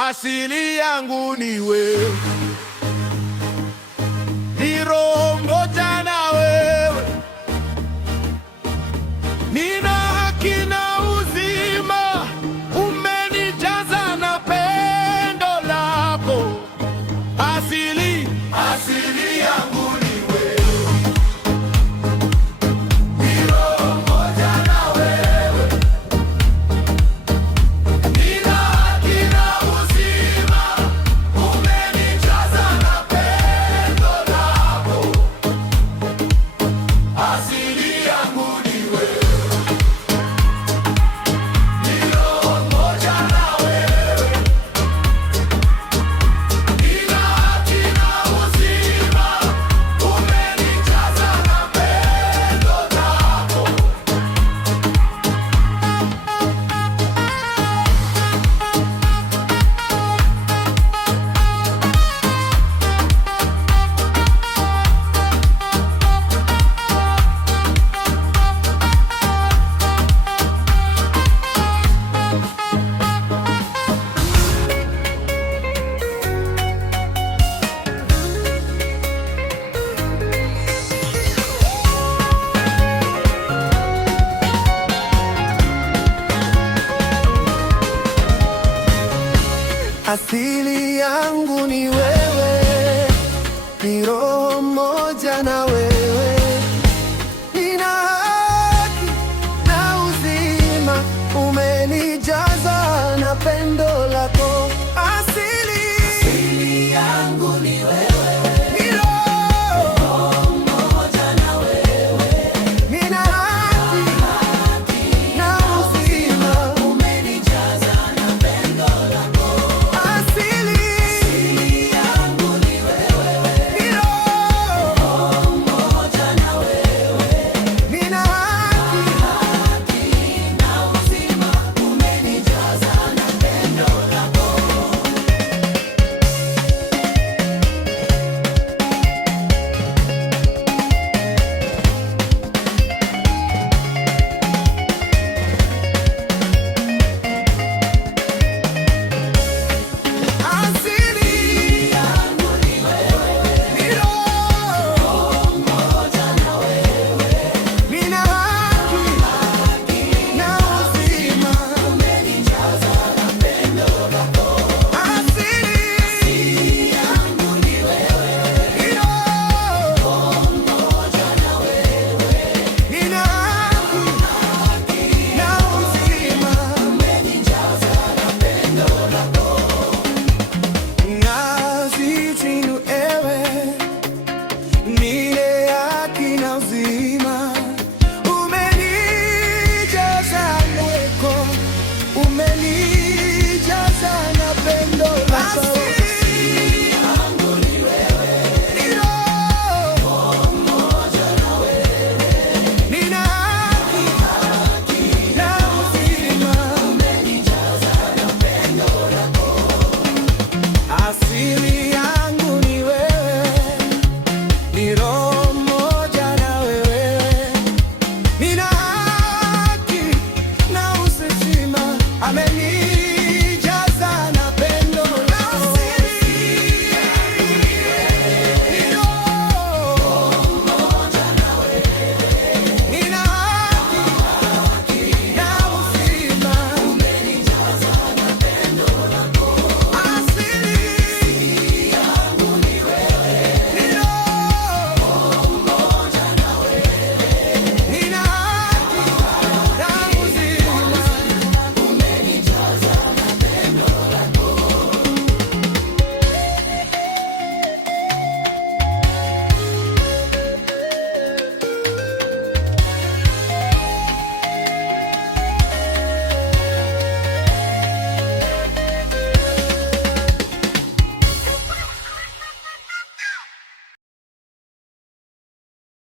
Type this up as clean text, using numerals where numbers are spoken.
Asili yangu ni wewe, ni roho moja na wewe, nina haki na uzima, umenijaza na pendo lako. Asili yangu ni wewe, ni roho moja na wewe, nina haki na uzima, umenijaza na pendo lako. Asili yangu ni wewe, ni roho moja na wewe, nina haki na uzima, umenijaza na pendo lako. Asili yangu ni wewe, ni roho